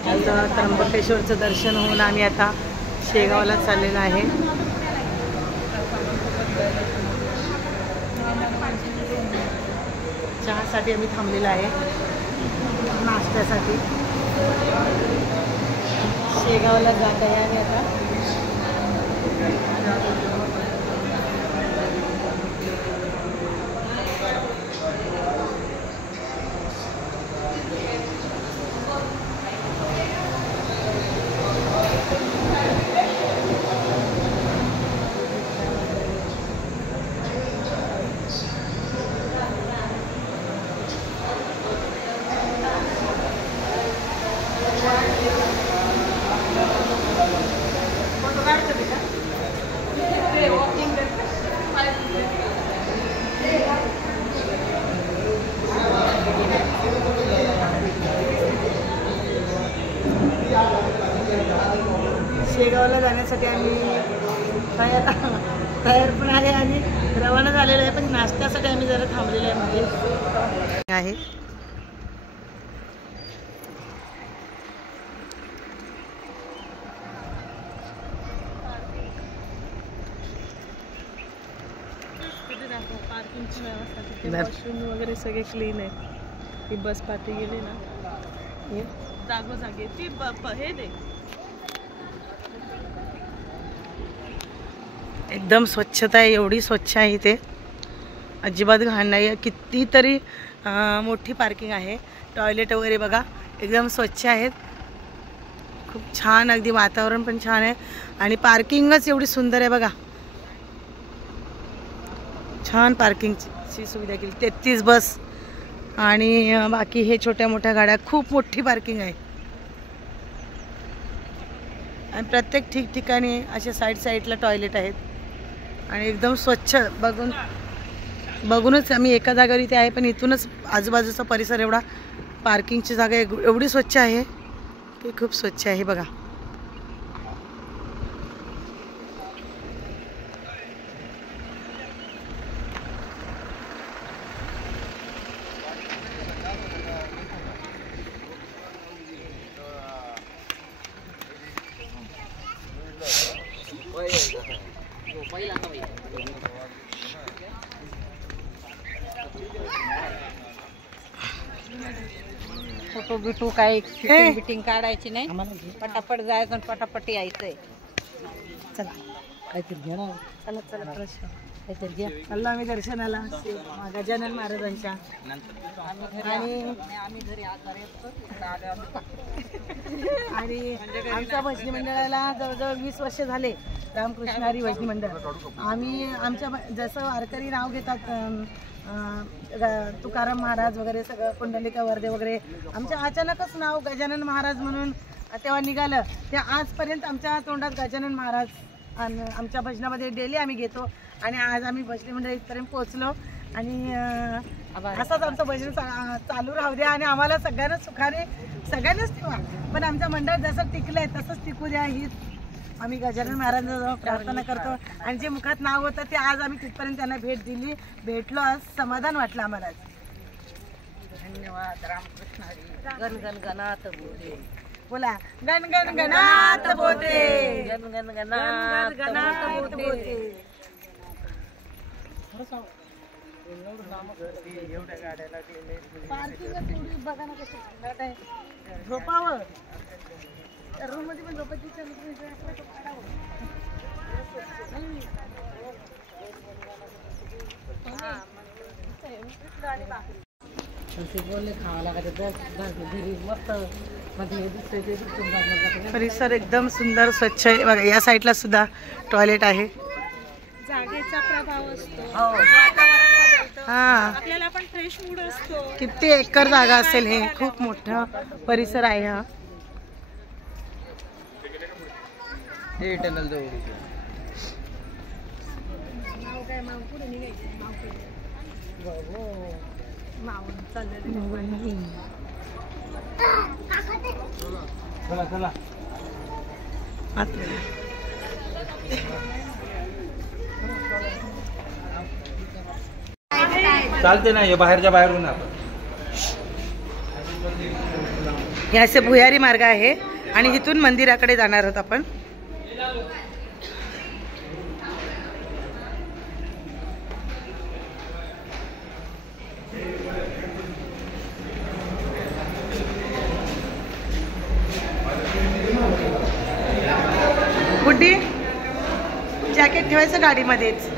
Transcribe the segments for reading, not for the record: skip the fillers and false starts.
आता त्र्यंबकेश्वरचं दर्शन होऊन आम्ही आता शेगावला चाललेलो आहे. चहासाठी आम्ही थांबलेलो आहे, नाश्त्यासाठी. शेगावला जात आहे आणि आता शेगावला जाण्यासाठी आम्ही तयार पण आहे आणि रवाना झालेलो आहे, पण नाश्त्यासाठी आम्ही जरा थांबलेलो आहे. मध्ये आहे पार्किंगची व्यवस्था, वॉशरूम वगैरे सगळे क्लीन आहे. ही बस पार्टी गेली ना, हे जागोजागी ती हे दे एकदम स्वच्छता आहे, एवढी स्वच्छ आहे ते, अजिबात घाण नाही आहे. कितीतरी मोठी पार्किंग आहे. टॉयलेट वगैरे बघा एकदम स्वच्छ आहेत, खूप छान, अगदी वातावरण पण छान आहे आणि पार्किंगच एवढी सुंदर आहे बघा. छान पार्किंगची सुविधा केली. 33 बस आणि बाकी हे छोट्या मोठ्या गाड्या, खूप मोठी पार्किंग आहे आणि प्रत्येक ठिकठिकाणी असे साईडला टॉयलेट आहेत आणि एकदम स्वच्छ. बघूनच आम्ही एका जागेवर इथे आहे, पण इथूनच आजूबाजूचा परिसर एवढा, पार्किंगची जागा एवढी स्वच्छ आहे की खूप स्वच्छ आहे बघा. फोटो बिटू काय शूटिंग काढायची नाही, पटापट जायचं आणि पटापट यायचंय. चला काहीतरी घ्या ना. चला चला प्रश्न काहीतरी घ्या. चाललो आम्ही दर्शनाला गजानन महाराजांच्या. आणि आमच्या भजनी मंडळाला जवळजवळ 20 वर्ष झाले. रामकृष्ण हरी भजनी मंडळ. आम्ही आमच्या जसं वारकरी नाव घेतात तुकाराम महाराज वगैरे सगळं, पुंडलिका वर्दे वगैरे, आमच्या अचानकच नाव गजानन महाराज म्हणून तेव्हा निघालं. ते आजपर्यंत आमच्या तोंडात गजानन महाराज आणि आमच्या भजनामध्ये डेली आम्ही घेतो आणि आज आम्ही भजनी मंडळ इथपर्यंत पोहोचलो आणि असंच आमचं भजन चालू राहू द्या आणि आम्हाला सगळ्यांना सुखाने सगळ्यांनाच ठेवा, पण आमच्या मंडळ जसं टिकलंय तसंच टिकू द्या हीच आम्ही गजानन महाराजांजवळ प्रार्थना करतो. आणि जे मुखात नाव होतं ते आज आम्ही तिथपर्यंत त्यांना भेट दिली, भेटलो, आज समाधान वाटलं आम्हाला. धन्यवाद. रामकृष्ण हरी. गण गण गणात बोले. बोला गण गण गणात बोले. गण गण गणात बोले. पार्किंग बघा ना कशी आहे. झोपावं रूम मध्ये पण झोपायची परिसर एकदम सुंदर स्वच्छ आहे बघा. या साईडला सुद्धा टॉयलेट आहे. जागेचा प्रभाव असतो, हा, आपल्याला पण फ्रेश मूड असतो. किती एकर जागा असेल, हे खूप मोठा परिसर आहे हा. चला चला चालते ना, हे बाहेरच्या बाहेरून आपण हे असे भुयारी मार्ग आहे आणि इथून मंदिराकडे जाणार आहोत आपण. गुड्डी जॅकेट ठेवायचं गाडीमध्येच.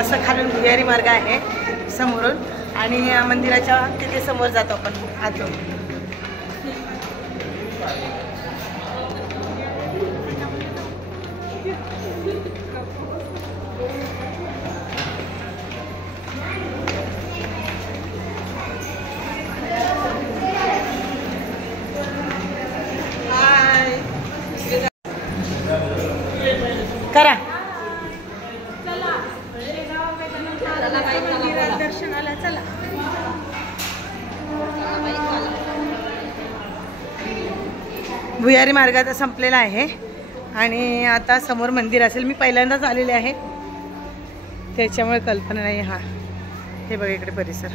असं खालून भुयारी मार्ग आहे समोरून आणि मंदिराच्या तिथे समोर जातो आपण आतून. करा दर्शनाला चला. भुयारी मार्ग आता संपलेला आहे आणि आता समोर मंदिर असेल. मी पहिल्यांदाच आलेले आहे त्याच्यामुळे कल्पना नाही. हा हे बघा इकडे परिसर.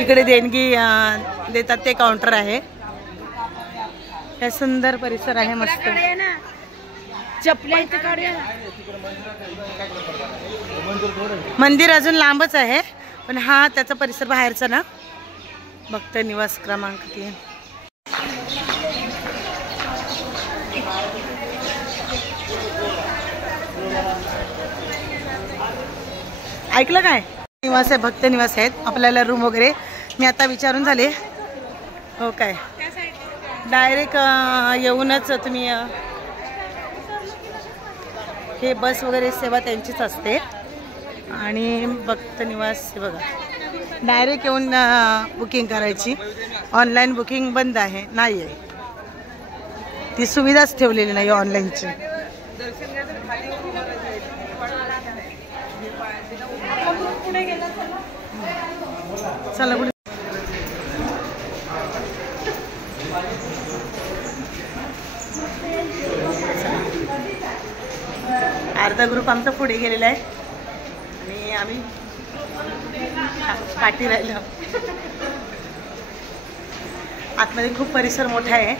इकडे देणगी देतात ते काउंटर आहे. हे सुंदर परिसर आहे मस्त. मंदिर अजून लांबच आहे पण हा त्याचा परिसर बाहेरचा ना. भक्त निवास क्रमांक 3. ऐकलं काय? निवास आहे, भक्त निवास आहेत. आपल्याला रूम वगैरे मी आता विचारून झाले. हो काय डायरेक्ट येऊनच तुम्ही हे बस वगैरे सेवा त्यांचीच असते. आणि भक्त निवास बघा डायरेक्ट येऊन बुकिंग करायची. ऑनलाईन बुकिंग बंद आहे, नाही आहे ती सुविधाच ठेवलेली नाही ऑनलाईनची. चला पुढे. अर्धा ग्रुप आमचा पुढे गेलेला आहे आणि आम्ही पाठी राहिलो. आतमध्ये खूप परिसर मोठा आहे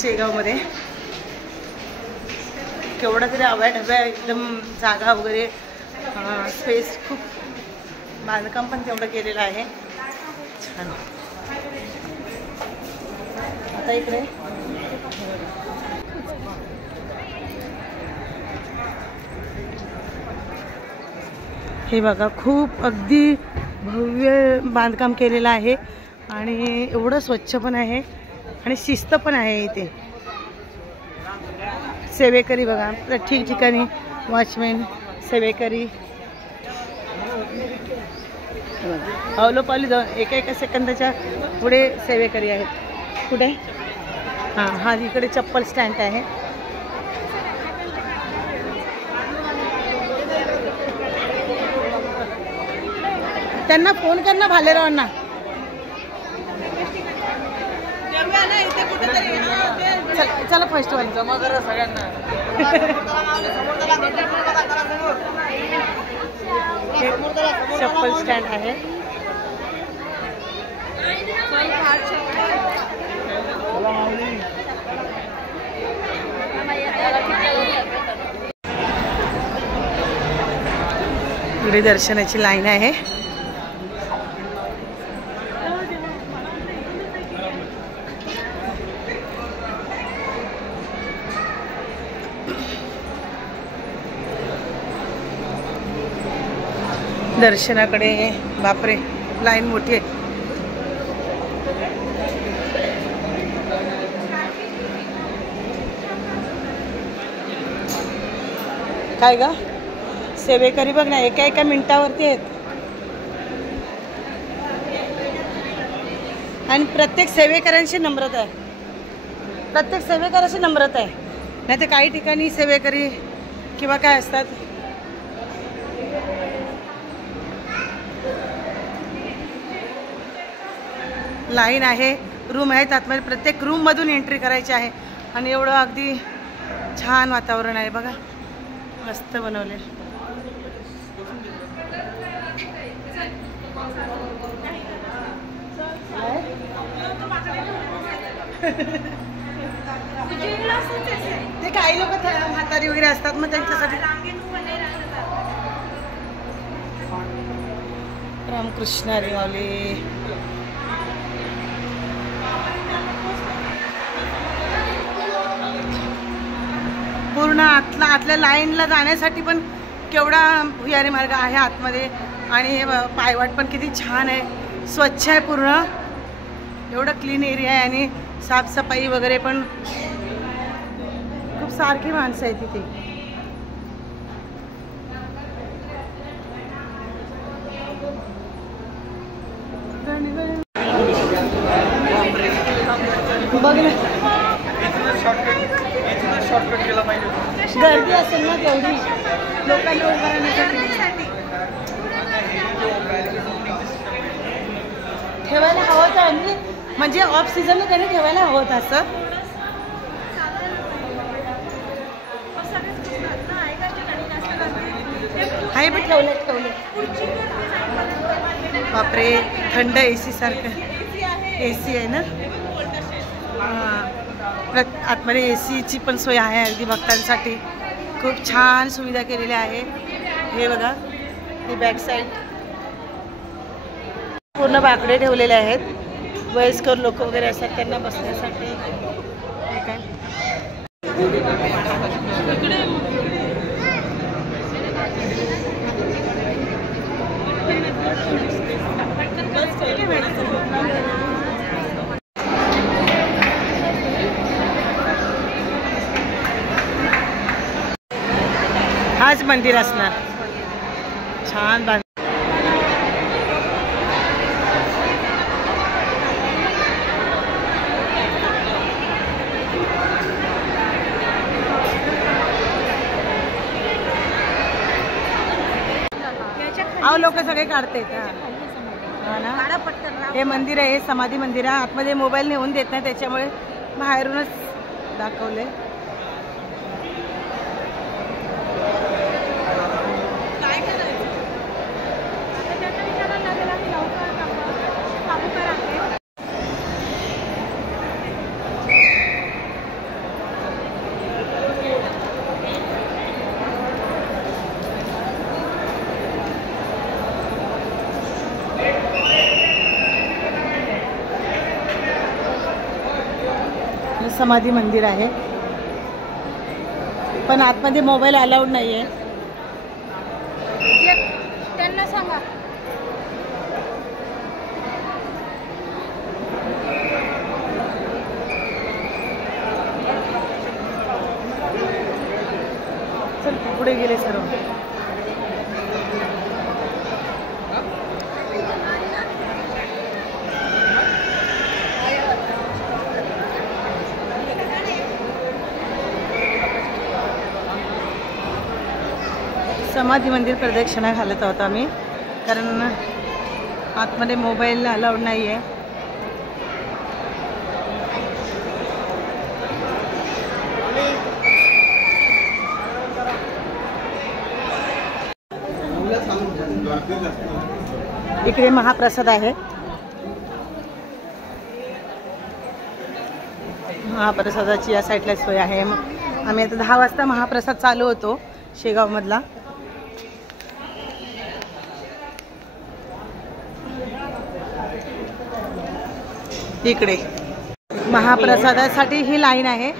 शेगावमध्ये. केवढा तरी अभ्या एकदम जागा वगैरे स्पेस खूप. बांधकाम पण तेवढं केलेलं आहे छान. आता इकडे हे बघा खूप अगदी भव्य बांधकाम केलेलं आहे आणि एवढं स्वच्छ पण आहे आणि शिस्त पण आहे इथे. सेवेकरी बघा ठिकठिकाणी वॉचमॅन सेवेकरी अवलोपावली जाऊन एका सेकंदाच्या पुढे सेवेकरी आहेत. कुठे हां हा इकडे चप्पल स्टँड आहे. त्यांना फोन कर ना भालेरावांना. चला फर्स्ट वन जमा करा सगळ्यांना. चप्पल स्टँड आहे. पुढे दर्शनाची लाईन आहे. दर्शनाकडे बापरे लाईन मोठी आहे. काय ग सेवेकरी बघ ना एका एका मिनिटावरती आहेत आणि प्रत्येक सेवेकऱ्यांशी नम्रता आहे. प्रत्येक सेवेकऱ्याशी नम्रता आहे. नाही तर काही ठिकाणी सेवेकरी किंवा काय असतात लाईन आहे, रूम आहेत आतमध्ये, प्रत्येक रूममधून एंट्री करायची आहे. आणि एवढं अगदी छान वातावरण आहे बघा, मस्त बनवले. ते काही लोक म्हातारी वगैरे असतात मग त्यांच्यासाठी. रामकृष्ण हरी माऊली. पूर्ण आतल्या लाईनला जाण्यासाठी पण केवढा भुयारी मार्ग आहे आतमध्ये. आणि पायवाट पण किती छान आहे, स्वच्छ आहे पूर्ण, एवढं क्लीन एरिया आहे. आणि साफसफाई वगैरे पण खूप सारखी माणसं आहे तिथे. बघ ना, गर्दी असेल ना तेवढी लोकांना उभं राहण्यासाठी. ठेवायला हवं होतं, म्हणजे ऑफ सीझनला त्याने ठेवायला हवं होतं असं. हाय पण ठेवलं. बापरे, थंड AC सारखं AC आहे ना. आतमध्ये ACची पण सोय आहे अगदी भक्तांसाठी. खूप छान सुविधा केलेल्या आहे. हे बघा, ही बॅक साईड पूर्ण बाकडे ठेवलेले आहेत. वयस्कर लोक वगैरे असतात त्यांना बसण्यासाठी. हे काय हाच मंदिर असणार. छान बांध. अहो लोक सगळे काढते ना. हे मंदिर आहे, हे समाधी मंदिर आहे. आतमध्ये मोबाईल नेऊन देत नाही, त्याच्यामुळे बाहेरूनच दाखवले. समाधी मंदिर आहे, पण आतमध्ये मोबाईल अलाउड नाही आहे. त्यांना सांगा. चल पुढे गेले सर्व. समाधी मंदिर प्रदक्षिणा घालत आहोत आम्ही, कारण आतमध्ये मोबाईल अलाउड नाही आहे. इकडे महाप्रसाद आहे. महाप्रसादाची या साईडला सोय आहे. आम्ही आता 10 वाजता महाप्रसाद चालू होतो शेगाव मधला. इकडे महाप्रसादासाठी ही लाईन आहे.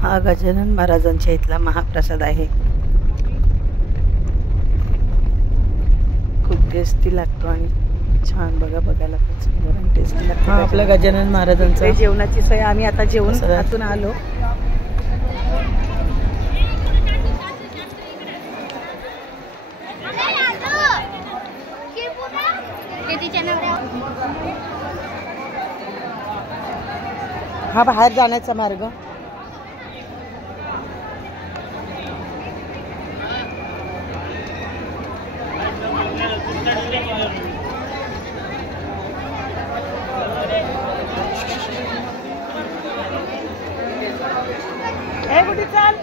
हा गजानन महाराजांच्या इथला महाप्रसाद आहे. खूप टेस्टी लागतो आणि छान बघायला पण सुंदर आणि टेस्टी लागतो. हा आपला गजानन महाराजांचा जेवणाची सोय. आम्ही आता जेवण आतून आलो. हा बाहेर जाण्याचा मार्ग. ए कुठे चाल.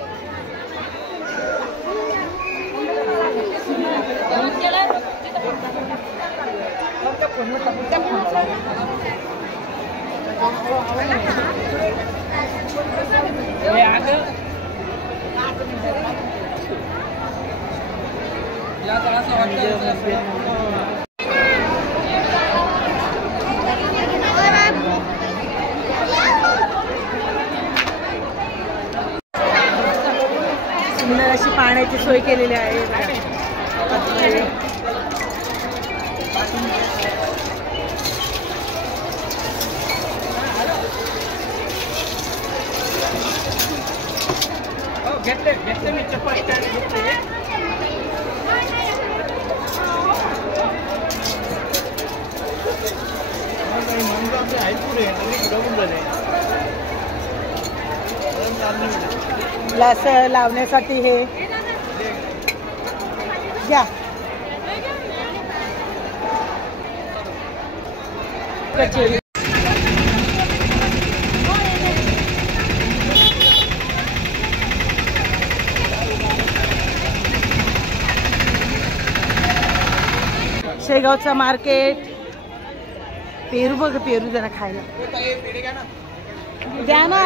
सुंदर अशी पाण्याची सोय केलेली आहे. घेतले मी चप्पल घेतले. ग्लास लावण्यासाठी हे घ्या. कचेरी शेगावचं मार्केट. पेरू बघ, पेरू जरा खायला द्या ना.